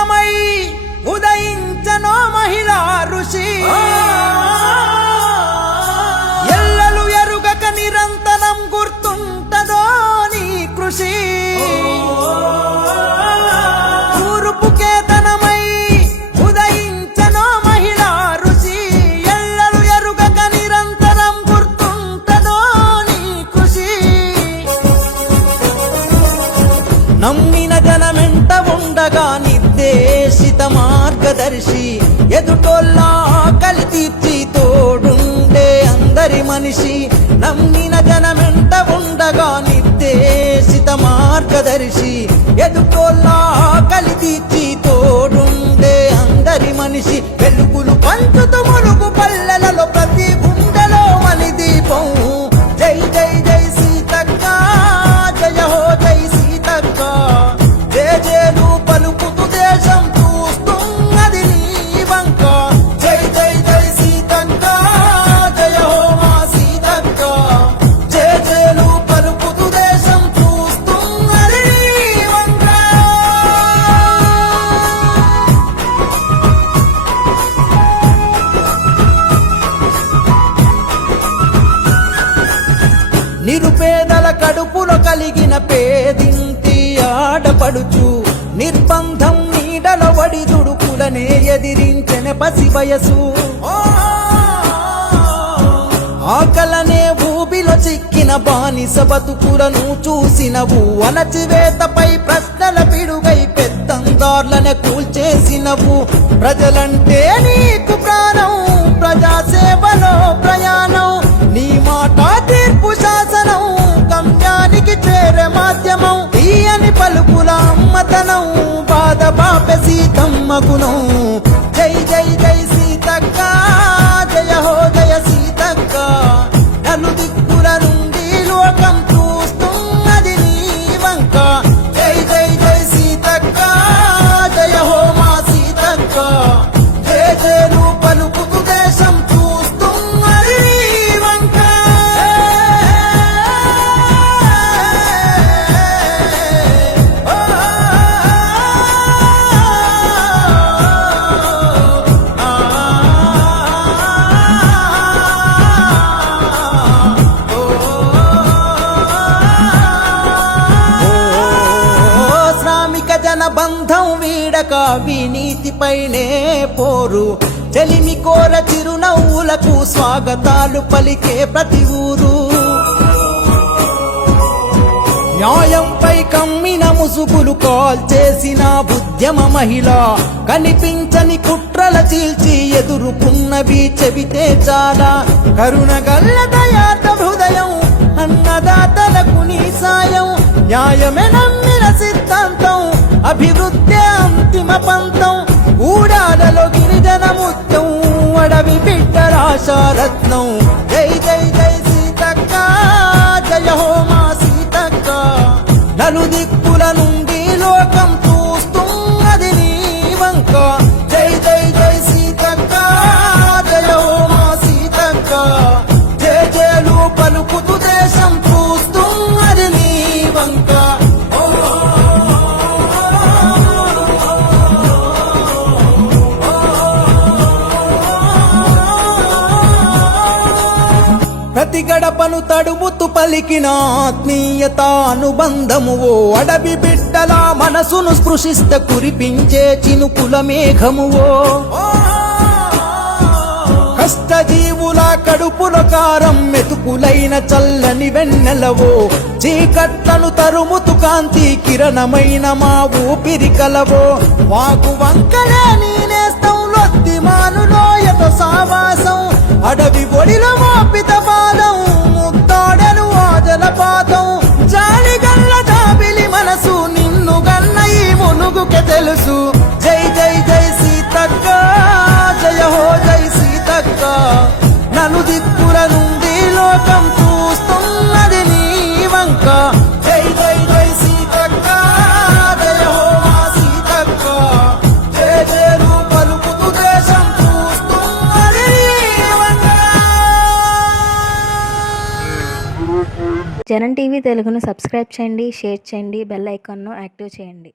కేతనమై ఉదయించనో మహిళా ఋషి. ఎల్లలు ఎరుగక నిరంతరం గుర్తుంటదో నీ కృషి. మార్గదర్శి ఎదుటోల్లా కలి తీర్చి తోడుండే అందరి మనిషి. నమ్మిన జనమెంట ఉండగా నిర్దేశిత మార్గదర్శి. ఎదుటోల్లా కలి తీర్చి తోడుండే అందరి మనిషి. నిరుపేదల కడుపులో కలిగిన పేదింటి ఆడపడుచు నిర్బంధం నీడల వడి దుడుకులనే ఎదిరించిన పసి వయసు. ఆకలనే భూమిలో చిక్కిన బానిస బతుకులను చూసినవు అణచివేతపై ప్రశ్నల పిడుగై పెద్దందార్లనే కూల్చేసినవు. ప్రజలంటే జన వీడక వినీతిపైనే పోరు. చెలిమి కోర చిరునవ్వులకు స్వాగతాలు పలికే ప్రతి ఊరు. న్యాయంపై కమ్మిన ముసుగులు కాల్ చేసిన ఉద్యమ మహిళ కనిపించని కుట్రల చీల్చి ఎదురుకున్నవి చెబితే చాలా. కరుణ గల్ల దయాత హృదయం అన్నదాతలకు నీ సాయం. న్యాయమే నమ్మిన సిద్ధాంతం అభివృద్ధి అంతిమ పంతం ఊడాలలో గిరిజన ముత్యం అడవి బిడ్డ రాశారత్నం ప్రతి గడపను తడుముతు పలికిన ఆత్మీయత అనుబంధము ఓ అడవి బిడ్డల మనసును స్పృశిస్త కురిపించే చినుకుల మేఘమువో కష్టజీవుల కడుపుల కారం మెతుకులైన చల్లని వెన్నెలవో చీకట్లను తరుముతు కాంతి కిరణమైన మా ఊపిరి కలవో. మాకు వంకరే నీనేస్తం లొత్తి మానులోయత సావాసం అడవి ఒడిలో జై జై జై సీతక్క జయ హో జై సీతక్క. నలు దిక్కుల నుండి లోకం చూస్తున్నది నీ వంక. జై జై జై సీతక్క జయ హో మా సీతక్క. జయ జయలు పలుకుతూ దేశం చూస్తున్నది నీ వంక. జనం టీవీ తెలుగును సబ్స్క్రైబ్ చేయండి షేర్ చేయండి బెల్ ఐకాన్ను యాక్టివ్ చేయండి.